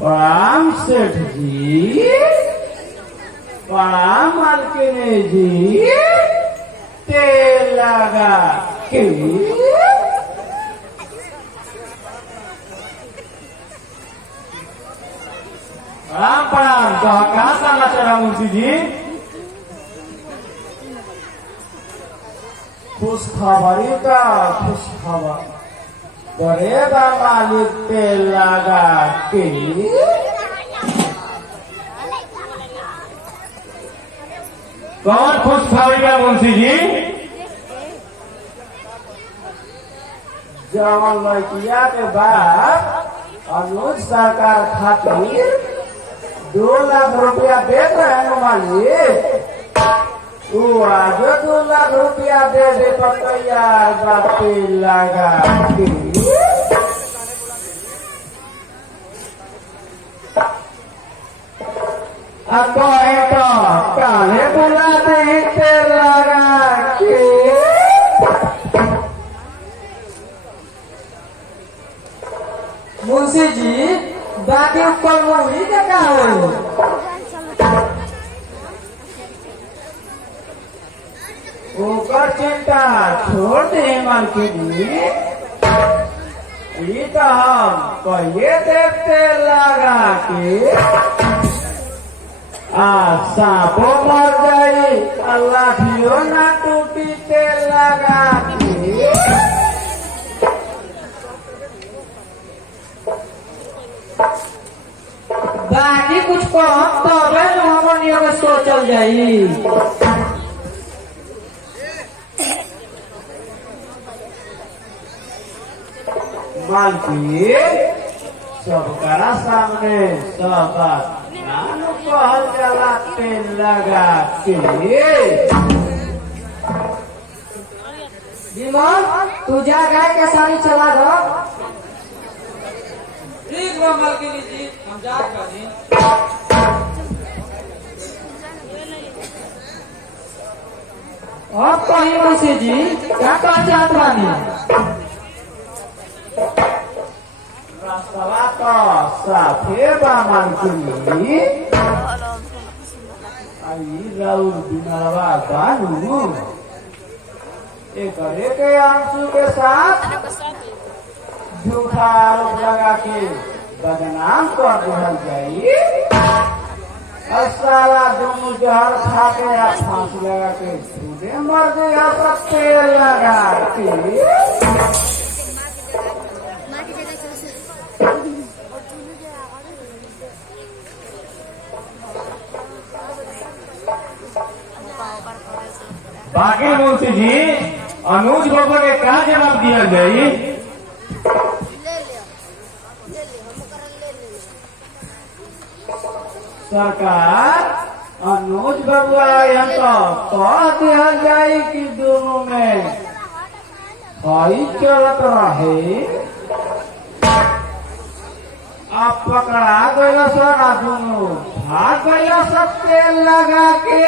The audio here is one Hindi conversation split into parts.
प्रणाम सेठ जी। प्रणाम मालकिनी जी। तेल लगा के प्रणाम प्रणाम। तो कहाँ समाचार है मुंशी जी? खुश खबरी का खुश खबर करेगा मालिक तेल लगा के। कौन खुश खबरी का मुंशी जी? जवान लड़किया के बाद अनुज सरकार खातिर 2 लाख रुपया देख रहे हैं मालिक। वो आज 2 लाख रुपया दे दे तो तैयार बातें लगा के। कहे तो काले बुलाते ही तेल लगा के। मुंशी जी बाकी ऊपर मुड़ी के का हो? ओकर चिंता छोड़ दे मालकिनी। ये तो हम कहिए देखते लगा के सांपो मर जाई अल्लाह ठियो ना टूटी तेल लगा के। बाकी कुछ कम तबे तो हमनियों में सोचल जाई। मालकी सबका सामने सब कहल जाला तेल लगा के। तू जा गाय के साड़ी चला दो। ठीक बा मालकिनी जी हम जा करी। अब कहीं मुंशी जी क्या कह चाहत बानी? रास्ता तो साफे बा मालकिनी। आई राउर बिनावा बानू एकरे के आंसू के साथ झूठा आरोप लगा के बदनाम कर दिया जाई। और साला दोनों जहर खा के या फांसी लगा के झूठे मर गया सब तेल लगा के। बाकी मुंशी जी अनुज बाबा के क्या जवाब दिया जाये? सरकार अनुज बबुआ यहाँ तो कह दिया जाए कि दोनों में भाई चलत रहे। अब पकड़ा गया सर दोनों भाग गया सब तेल लगा के।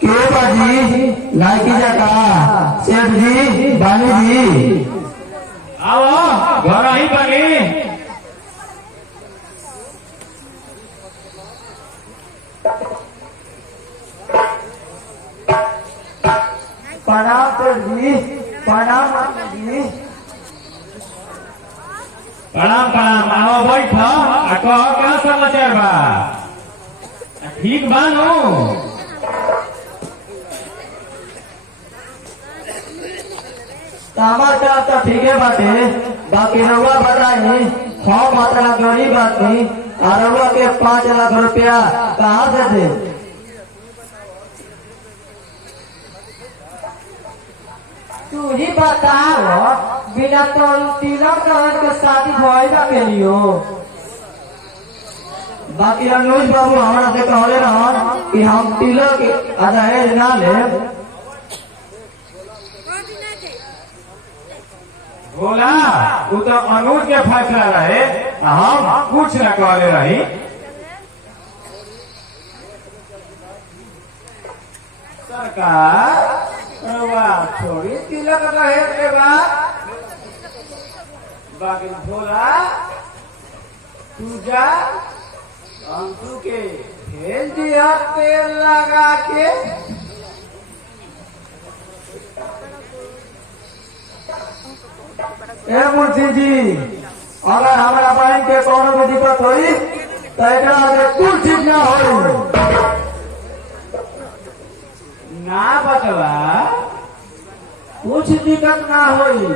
क्यों बाजी लाइकी जाता सेठ जी बानी जी आओ घर ही बनी। प्रणाम सेठ जी प्रणाम जी। प्रणाम प्रणाम। आओ बैठो। क्या समाचार बा? ठीक बानो? समाचार तो ठीक है बाटे। बाकी रउआ बताई हम मात्रा गरीब आदमी रउआ के 5 लाख रुपया कहाँ से थे? तू ही बताओ बिना तो तिलक रहन के शादी भइला के लियो। बाकी अनुज बाबू हमारा से कहले रहन कि हम तिलक दहेज ना ले। बोला वो तो अनुज के फैसला रहे हम कुछ न कहले रही। सरकार थोड़ी तिलक रहे के बाद बाकी भोला तू जा अंशु के भेज दिया तेल लगा के। ए मुंशी जी, अगर हमारा बहन के कोनो भी दिक्कत होई तो एकरा आगे कुछ ठीक ना होई। ना बचवा कुछ दिक्कत ना होई।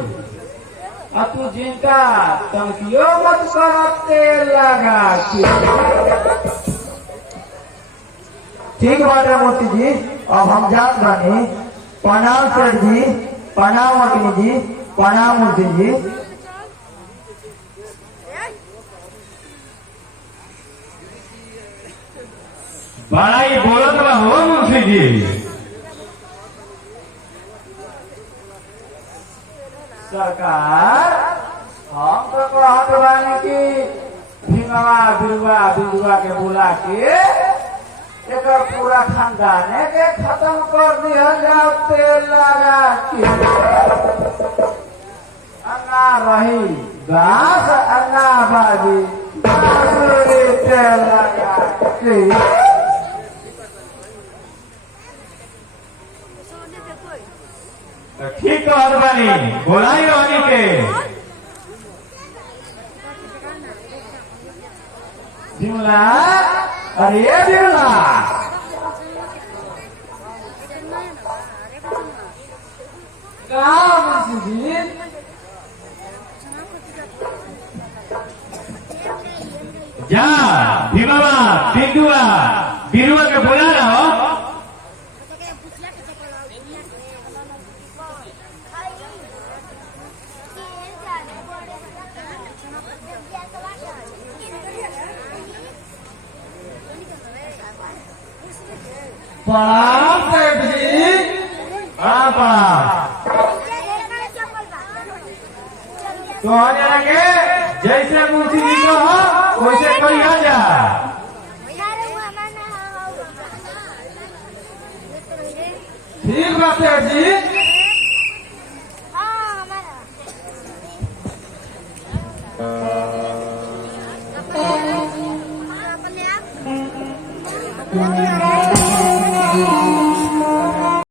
अब तू जिनका तंकियो मत कर तेल लगा के। ठीक बात है मोती जी, अब हम जात बानी। प्रणाम सेठ जी, प्रणाम वकील जी, प्रणाम मूर्ति जी। बड़ा ही बोलत रहो मुंशी जी। सरकार हम तो कहत बानी कि भीमवा बिरुआ के बुला के एक पूरा खानदाने के खत्म कर दिया जाओ तेल लगा के। अन्ना रही घास अन्ना बाजी तेल लगा के। ठीक कहत बानी, बोलाई रानी के। बिमला, अरे बिमला, कहाँ मुंशी जी? जा भीमवा बिरुआ के बोला रहो। प्रणाम सेठ जी। प्रणाम। तो आने लगे जैसे मुंशी जी कहो वैसे कोई आ जा। ठीक बा सेठ जी।